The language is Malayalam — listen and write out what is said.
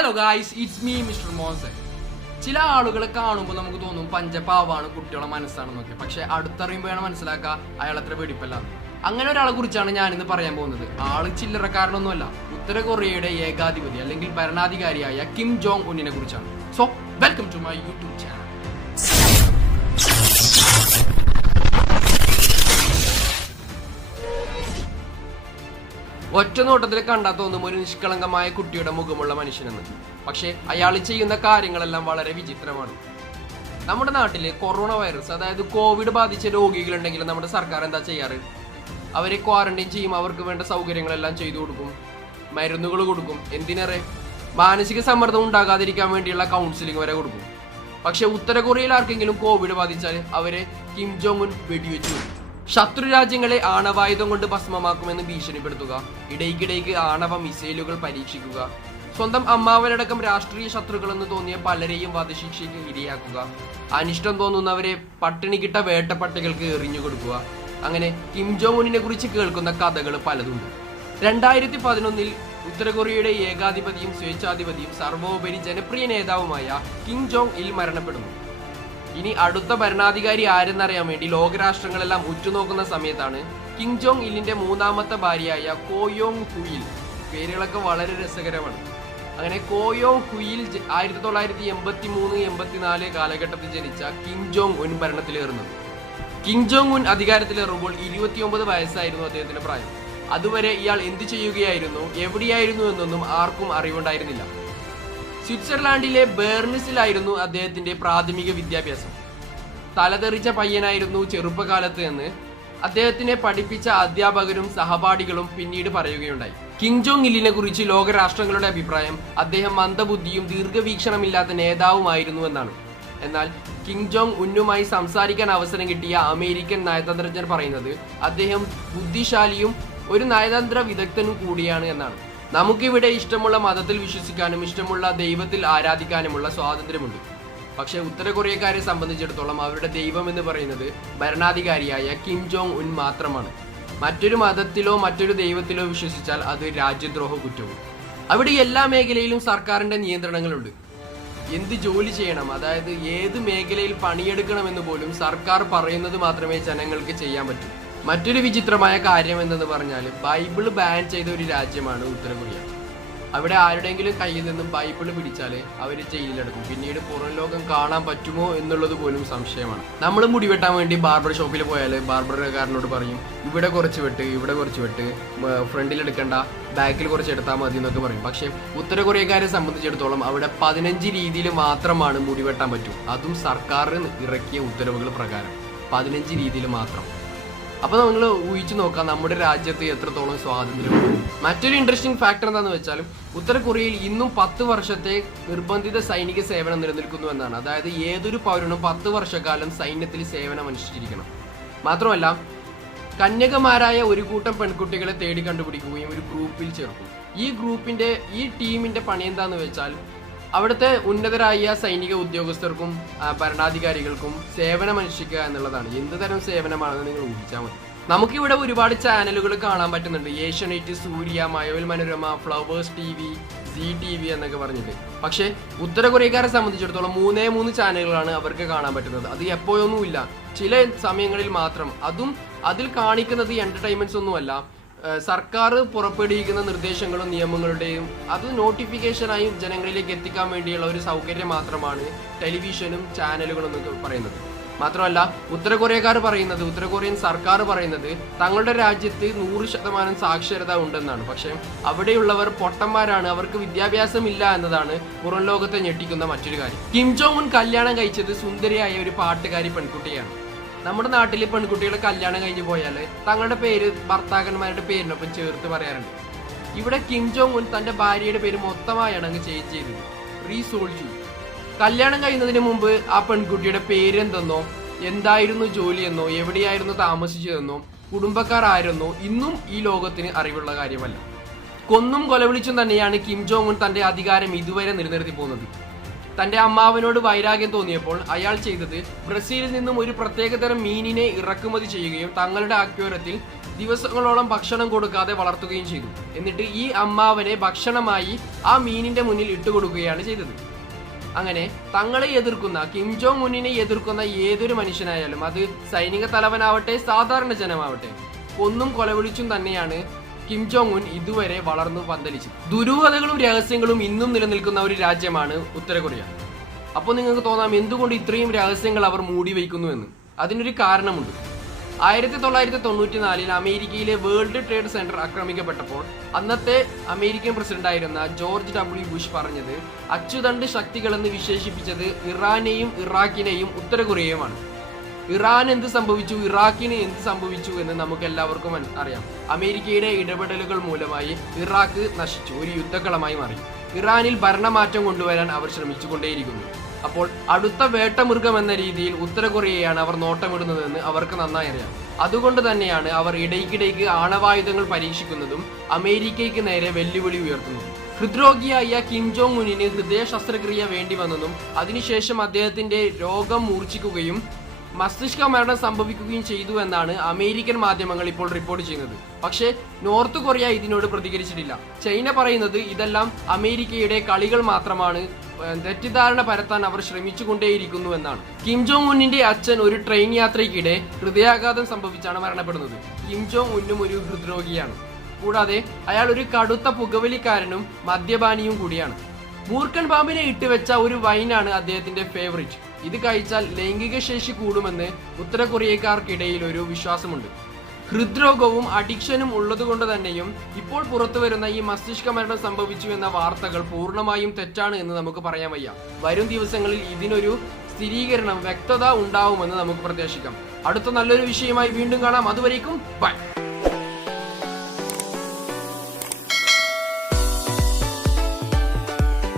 Hello guys, it's me mister മോസൻ. ചില ആളുകളെ കാണുമ്പോൾ നമുക്ക് തോന്നും പഞ്ചപാവാണ്, കുട്ടികളെ മനസ്സാണെന്നൊക്കെ. പക്ഷെ അടുത്തറിയുമ്പോഴാണ് മനസ്സിലാക്കുക അയാൾ അത്ര വെടിപ്പല്ല. അങ്ങനെ ഒരാളെ കുറിച്ചാണ് ഞാനിന്ന് പറയാൻ പോകുന്നത്. ആള് ചില്ലറക്കാരനൊന്നുമല്ല. ഉത്തര കൊറിയയുടെ ഏകാധിപതി അല്ലെങ്കിൽ ഭരണാധികാരിയായ കിം ജോങ് ഉന്നിനെ കുറിച്ചാണ്. So welcome to my YouTube channel. ഒറ്റ നോട്ടത്തിൽ കണ്ടാൽ തോന്നും ഒരു നിഷ്കളങ്കമായ കുട്ടിയുടെ മുഖമുള്ള മനുഷ്യനെന്ന്. പക്ഷേ അയാൾ ചെയ്യുന്ന കാര്യങ്ങളെല്ലാം വളരെ വിചിത്രമാണ്. നമ്മുടെ നാട്ടില് കൊറോണ വൈറസ്, അതായത് കോവിഡ് ബാധിച്ച രോഗികളുണ്ടെങ്കിൽ നമ്മുടെ സർക്കാർ എന്താ ചെയ്യാറ്? അവരെ ക്വാറന്റൈൻ ചെയ്യും, അവർക്ക് വേണ്ട സൗകര്യങ്ങളെല്ലാം ചെയ്തു കൊടുക്കും, മരുന്നുകൾ കൊടുക്കും, എന്തിനേറെ മാനസിക സമ്മർദ്ദം ഉണ്ടാകാതിരിക്കാൻ വേണ്ടിയുള്ള കൗൺസിലിംഗ് വരെ കൊടുക്കും. പക്ഷെ ഉത്തര കൊറിയയിൽ ആർക്കെങ്കിലും കോവിഡ് ബാധിച്ചാൽ അവരെ കിം ജോങ് ഉൻ വെടിവെച്ചു. ശത്രു രാജ്യങ്ങളെ ആണവായുധം കൊണ്ട് ഭസ്മമാക്കുമെന്ന് ഭീഷണിപ്പെടുത്തുക, ഇടയ്ക്കിടയ്ക്ക് ആണവ മിസൈലുകൾ പരീക്ഷിക്കുക, സ്വന്തം അമ്മാവനടക്കം രാഷ്ട്രീയ ശത്രുക്കളെന്ന് തോന്നിയ പലരെയും വധശിക്ഷയ്ക്ക് ഇരയാക്കുക, അനിഷ്ടം തോന്നുന്നവരെ പട്ടിണിക്കിട്ട വേട്ടപ്പട്ടികൾക്ക് എറിഞ്ഞു കൊടുക്കുക. അങ്ങനെ കിം ജോങ് ഉന്നിനെ കുറിച്ച് കേൾക്കുന്ന കഥകൾ പലതുണ്ട്. 2011 ഉത്തര കൊറിയയുടെ ഏകാധിപതിയും സ്വേച്ഛാധിപതിയും സർവോപരി ജനപ്രിയ നേതാവുമായ കിം ജോങ് ഇൽ മരണപ്പെടുന്നു. ഇനി അടുത്ത ഭരണാധികാരി ആരെന്നറിയാൻ വേണ്ടി ലോകരാഷ്ട്രങ്ങളെല്ലാം ഉറ്റുനോക്കുന്ന സമയത്താണ് കിം ജോങ് ഇല്ലിന്റെ മൂന്നാമത്തെ ഭാര്യയായ കോയോങ് ഹുയിൽ, പേരുകളൊക്കെ വളരെ രസകരമാണ്. അങ്ങനെ കോയോങ് ഹുയിൽ 1983-84 കാലഘട്ടത്തിൽ ജനിച്ച കിം ജോങ് ഉൻ ഭരണത്തിലേറുന്നത്. കിം ജോങ് ഉൻ അധികാരത്തിലേറുമ്പോൾ 29 വയസ്സായിരുന്നു അദ്ദേഹത്തിന്റെ പ്രായം. അതുവരെ ഇയാൾ എന്ത് ചെയ്യുകയായിരുന്നു, എവിടെയായിരുന്നു എന്നൊന്നും ആർക്കും അറിവുണ്ടായിരുന്നില്ല. സ്വിറ്റ്സർലാൻഡിലെ ബേർണിസിലായിരുന്നു അദ്ദേഹത്തിന്റെ പ്രാഥമിക വിദ്യാഭ്യാസം. തലതെറിച്ച പയ്യനായിരുന്നു ചെറുപ്പകാലത്ത് എന്ന് അദ്ദേഹത്തിനെ പഠിപ്പിച്ച അധ്യാപകരും സഹപാഠികളും പിന്നീട് പറയുകയുണ്ടായി. കിം ജോങ് ഇല്ലിനെ കുറിച്ച് ലോകരാഷ്ട്രങ്ങളുടെ അഭിപ്രായം അദ്ദേഹം മന്ദബുദ്ധിയും ദീർഘവീക്ഷണമില്ലാത്ത നേതാവുമായിരുന്നു എന്നാണ്. എന്നാൽ കിം ജോങ് ഉന്നുമായി സംസാരിക്കാൻ അവസരം കിട്ടിയ അമേരിക്കൻ നയതന്ത്രജ്ഞർ പറയുന്നത് അദ്ദേഹം ബുദ്ധിശാലിയും ഒരു നയതന്ത്ര വിദഗ്ധനും കൂടിയാണ് എന്നാണ്. നമുക്കിവിടെ ഇഷ്ടമുള്ള മതത്തിൽ വിശ്വസിക്കാനും ഇഷ്ടമുള്ള ദൈവത്തിൽ ആരാധിക്കാനുമുള്ള സ്വാതന്ത്ര്യമുണ്ട്. പക്ഷെ ഉത്തര കൊറിയക്കാരെ സംബന്ധിച്ചിടത്തോളം അവരുടെ ദൈവം എന്ന് പറയുന്നത് ഭരണാധികാരിയായ കിം ജോങ് ഉൻ മാത്രമാണ്. മറ്റൊരു മതത്തിലോ മറ്റൊരു ദൈവത്തിലോ വിശ്വസിച്ചാൽ അത് രാജ്യദ്രോഹ കുറ്റവും. അവിടെ എല്ലാ മേഖലയിലും സർക്കാരിന്റെ നിയന്ത്രണങ്ങളുണ്ട്. എന്ത് ജോലി ചെയ്യണം, അതായത് ഏത് മേഖലയിൽ പണിയെടുക്കണമെന്ന് പോലും സർക്കാർ പറയുന്നത് മാത്രമേ ജനങ്ങൾക്ക് ചെയ്യാൻ പറ്റൂ. മറ്റൊരു വിചിത്രമായ കാര്യം എന്തെന്ന് പറഞ്ഞാൽ ബൈബിൾ ബാൻ ചെയ്ത ഒരു രാജ്യമാണ് ഉത്തര കൊറിയ. അവിടെ ആരുടെയെങ്കിലും കയ്യിൽ നിന്നും ബൈബിൾ പിടിച്ചാൽ അവർ ജയിലിലടക്കും. പിന്നീട് പുറം ലോകം കാണാൻ പറ്റുമോ എന്നുള്ളത് പോലും സംശയമാണ്. നമ്മൾ മുടി വെട്ടാൻ വേണ്ടി ബാർബർ ഷോപ്പിൽ പോയാൽ ബാർബർകാരനോട് പറയും ഇവിടെ കുറച്ച് വെട്ട്, ഇവിടെ കുറച്ച് വെട്ട്, ഫ്രണ്ടിൽ എടുക്കണ്ട, ബാക്കിൽ കുറച്ച് എടുത്താൽ മതി എന്നൊക്കെ പറയും. പക്ഷെ ഉത്തര കൊറിയക്കാരെ സംബന്ധിച്ചിടത്തോളം അവിടെ 15 രീതിയിൽ മാത്രമാണ് മുടി വെട്ടാൻ പറ്റൂ. അതും സർക്കാർ ഇറക്കിയ ഉത്തരവുകൾ പ്രകാരം 15 രീതിയിൽ മാത്രം. അപ്പൊ നമ്മൾ ഊഹിച്ചു നോക്കാം നമ്മുടെ രാജ്യത്ത് എത്രത്തോളം സ്വാതന്ത്ര്യമുണ്ട്. മറ്റൊരു ഇൻട്രസ്റ്റിംഗ് ഫാക്ടർ എന്താണെന്ന് വെച്ചാൽ ഉത്തര കൊറിയയിൽ ഇന്നും 10 വർഷത്തെ നിർബന്ധിത സൈനിക സേവനം നിലനിൽക്കുന്നു എന്നാണ്. അതായത് ഏതൊരു പൗരനും 10 വർഷക്കാലം സൈന്യത്തിൽ സേവനം അനുഷ്ഠിച്ചിരിക്കണം. മാത്രമല്ല കന്യകമാരായ ഒരു കൂട്ടം പെൺകുട്ടികളെ തേടി കണ്ടുപിടിക്കുകയും ഒരു ഗ്രൂപ്പിൽ ചേർക്കും. ഈ ടീമിന്റെ പണി എന്താന്ന് വെച്ചാൽ അവിടുത്തെ ഉന്നതരായ സൈനിക ഉദ്യോഗസ്ഥർക്കും ഭരണാധികാരികൾക്കും സേവനം അനുഷ്ഠിക്കുക എന്നുള്ളതാണ്. എന്ത് തരം സേവനമാണെന്ന് നിങ്ങൾ ഊഹിച്ചാൽ മതി. നമുക്കിവിടെ ഒരുപാട് ചാനലുകൾ കാണാൻ പറ്റുന്നുണ്ട്. ഏഷ്യാനെറ്റ്, സൂര്യ, Mazhavil Manorama, flowers TV, ZTV എന്നൊക്കെ പറഞ്ഞിട്ട്. പക്ഷേ ഉത്തര കൊറിയക്കാരെ സംബന്ധിച്ചിടത്തോളം 3 ചാനലുകളാണ് അവർക്ക് കാണാൻ പറ്റുന്നത്. അത് എപ്പോഴൊന്നുമില്ല, ചില സമയങ്ങളിൽ മാത്രം. അതും അതിൽ കാണിക്കുന്നത് എന്റർടൈൻമെന്റ്സ് ഒന്നുമല്ല, സർക്കാർ പുറപ്പെടുവിക്കുന്ന നിർദ്ദേശങ്ങളും നിയമങ്ങളുടെയും അത് നോട്ടിഫിക്കേഷനായും ജനങ്ങളിലേക്ക് എത്തിക്കാൻ വേണ്ടിയുള്ള ഒരു സൗകര്യം മാത്രമാണ് ടെലിവിഷനും ചാനലുകളും എന്നൊക്കെ പറയുന്നത്. മാത്രമല്ല ഉത്തര കൊറിയൻ സർക്കാർ പറയുന്നത് തങ്ങളുടെ രാജ്യത്ത് 100% സാക്ഷരത ഉണ്ടെന്നാണ്. പക്ഷെ അവിടെയുള്ളവർ പൊട്ടന്മാരാണ്, അവർക്ക് വിദ്യാഭ്യാസം ഇല്ല എന്നതാണ് പുറം ലോകത്തെ ഞെട്ടിക്കുന്ന മറ്റൊരു കാര്യം. കിം ജോങ് ഉൻ കല്യാണം കഴിച്ചത് സുന്ദരിയായ ഒരു പാട്ടുകാരി പെൺകുട്ടിയാണ്. നമ്മുടെ നാട്ടിലെ പെൺകുട്ടികളെ കല്യാണം കഴിഞ്ഞ് പോയാൽ തങ്ങളുടെ പേര് ഭർത്താക്കന്മാരുടെ പേരിനൊപ്പം ചേർത്ത് പറയാറുണ്ട്. ഇവിടെ കിം ജോങ് ഉൻ തന്റെ ഭാര്യയുടെ പേര് മൊത്തമായാണ് അങ്ങ് ചേഞ്ച് ചെയ്തത്, റീസോൾവ്. കല്യാണം കഴിയുന്നതിന് മുമ്പ് ആ പെൺകുട്ടിയുടെ പേരെന്തെന്നോ, എന്തായിരുന്നു ജോലിയെന്നോ, എവിടെയായിരുന്നു താമസിച്ചതെന്നോ, കുടുംബക്കാർ ആയിരുന്നോ ഇന്നും ഈ ലോകത്തിന് അറിവുള്ള കാര്യമല്ല. കൊന്നും കൊലവിളിച്ചും തന്നെയാണ് കിം ജോങ് ഉൻ തന്റെ അധികാരം ഇതുവരെ നിലനിർത്തി പോകുന്നത്. തന്റെ അമ്മാവനോട് വൈരാഗ്യം തോന്നിയപ്പോൾ അയാൾ ചെയ്തത് ബ്രസീലിൽ നിന്നും ഒരു പ്രത്യേകതരം മീനിനെ ഇറക്കുമതി ചെയ്യുകയും തങ്ങളുടെ അക്വേറിയത്തിൽ ദിവസങ്ങളോളം ഭക്ഷണം കൊടുക്കാതെ വളർത്തുകയും ചെയ്തു. എന്നിട്ട് ഈ അമ്മാവനെ ഭക്ഷണമായി ആ മീനിന്റെ മുന്നിൽ ഇട്ടുകൊടുക്കുകയാണ് ചെയ്തത്. അങ്ങനെ തങ്ങളെ എതിർക്കുന്ന കിം ജോങ് ഉന്നിനെ എതിർക്കുന്ന ഏതൊരു മനുഷ്യനായാലും, അത് സൈനിക തലവനാവട്ടെ സാധാരണ ജനമാവട്ടെ, കൊന്നും കൊലവിളിച്ചും തന്നെയാണ് കിം ജോങ് ഉൻ ഇതുവരെ വളർന്നു പന്തലിച്ചത്. ദുരൂഹതകളും രഹസ്യങ്ങളും ഇന്നും നിലനിൽക്കുന്ന ഒരു രാജ്യമാണ് ഉത്തര കൊറിയ. അപ്പോൾ നിങ്ങൾക്ക് തോന്നാം എന്തുകൊണ്ട് ഇത്രയും രഹസ്യങ്ങൾ അവർ മൂടി വയ്ക്കുന്നു എന്ന്. അതിനൊരു കാരണമുണ്ട്. 1994 അമേരിക്കയിലെ വേൾഡ് ട്രേഡ് സെന്റർ ആക്രമിക്കപ്പെട്ടപ്പോൾ അന്നത്തെ അമേരിക്കൻ പ്രസിഡന്റായിരുന്ന ജോർജ് ഡബ്ല്യു ബുഷ് പറഞ്ഞത് അച്ചുതണ്ട് ശക്തികളെന്ന് വിശേഷിപ്പിച്ചത് ഇറാനെയും ഇറാഖിനെയും ഉത്തര കൊറിയയുമാണ്. ഇറാൻ എന്ത് സംഭവിച്ചു, ഇറാഖിന് എന്ത് സംഭവിച്ചു എന്ന് നമുക്ക് എല്ലാവർക്കും അറിയാം. അമേരിക്കയുടെ ഇടപെടലുകൾ മൂലമായി ഇറാഖ് നശിച്ചു, ഒരു യുദ്ധക്കളമായി മാറി. ഇറാനിൽ ഭരണമാറ്റം കൊണ്ടുവരാൻ അവർ ശ്രമിച്ചുകൊണ്ടേയിരിക്കുന്നു. അപ്പോൾ അടുത്ത വേട്ടമൃഗം എന്ന രീതിയിൽ ഉത്തര കൊറിയയാണ് അവർ നോട്ടമിടുന്നതെന്ന് അവർക്ക് നന്നായി അറിയാം. അതുകൊണ്ട് തന്നെയാണ് അവർ ഇടയ്ക്കിടയ്ക്ക് ആണവായുധങ്ങൾ പരീക്ഷിക്കുന്നതും അമേരിക്കയ്ക്ക് നേരെ വെല്ലുവിളി ഉയർത്തുന്നതും. ഹൃദ്രോഗിയായ കിം ജോങ് ഉന്നിന് ഹൃദയ ശസ്ത്രക്രിയ വേണ്ടി വന്നതും അതിനുശേഷം അദ്ദേഹത്തിന്റെ രോഗം മൂർച്ഛിക്കുകയും മസ്തിഷ്ക മരണം സംഭവിക്കുകയും ചെയ്തു എന്നാണ് അമേരിക്കൻ മാധ്യമങ്ങൾ ഇപ്പോൾ റിപ്പോർട്ട് ചെയ്യുന്നത്. പക്ഷേ നോർത്ത് കൊറിയ ഇതിനോട് പ്രതികരിച്ചിട്ടില്ല. ചൈന പറയുന്നത് ഇതെല്ലാം അമേരിക്കയുടെ കളികൾ മാത്രമാണ്, തെറ്റിദ്ധാരണ പരത്താൻ അവർ ശ്രമിച്ചുകൊണ്ടേയിരിക്കുന്നു എന്നാണ്. കിം ജോങ് ഉന്നിന്റെ അച്ഛൻ ഒരു ട്രെയിൻ യാത്രയ്ക്കിടെ ഹൃദയാഘാതം സംഭവിച്ചാണ് മരണപ്പെടുന്നത്. കിം ജോങ് ഉന്നും ഒരു ഹൃദ്രോഗിയാണ്. കൂടാതെ അയാൾ ഒരു കടുത്ത പുകവലിക്കാരനും മദ്യപാനിയും കൂടിയാണ്. മൂർഖൻ പാമ്പിനെ ഇട്ടുവെച്ച ഒരു വൈനാണ് അദ്ദേഹത്തിന്റെ ഫേവറിറ്റ്. ഇത് കഴിച്ചാൽ ലൈംഗിക ശേഷി കൂടുമെന്ന് ഉത്തര കൊറിയക്കാർക്കിടയിൽ ഒരു വിശ്വാസമുണ്ട്. ഹൃദ്രോഗവും അഡിക്ഷനും ഉള്ളതുകൊണ്ട് തന്നെയും ഇപ്പോൾ പുറത്തുവരുന്ന ഈ മസ്തിഷ്ക മരണം സംഭവിച്ചു എന്ന വാർത്തകൾ പൂർണ്ണമായും തെറ്റാണ് എന്ന് നമുക്ക് പറയാൻ വയ്യ. വരും ദിവസങ്ങളിൽ ഇതിനൊരു സ്ഥിരീകരണം, വ്യക്തത ഉണ്ടാവുമെന്ന് നമുക്ക് പ്രത്യാശിക്കാം. അടുത്ത നല്ലൊരു വിഷയമായി വീണ്ടും കാണാം. അതുവരേക്കും ബൈ.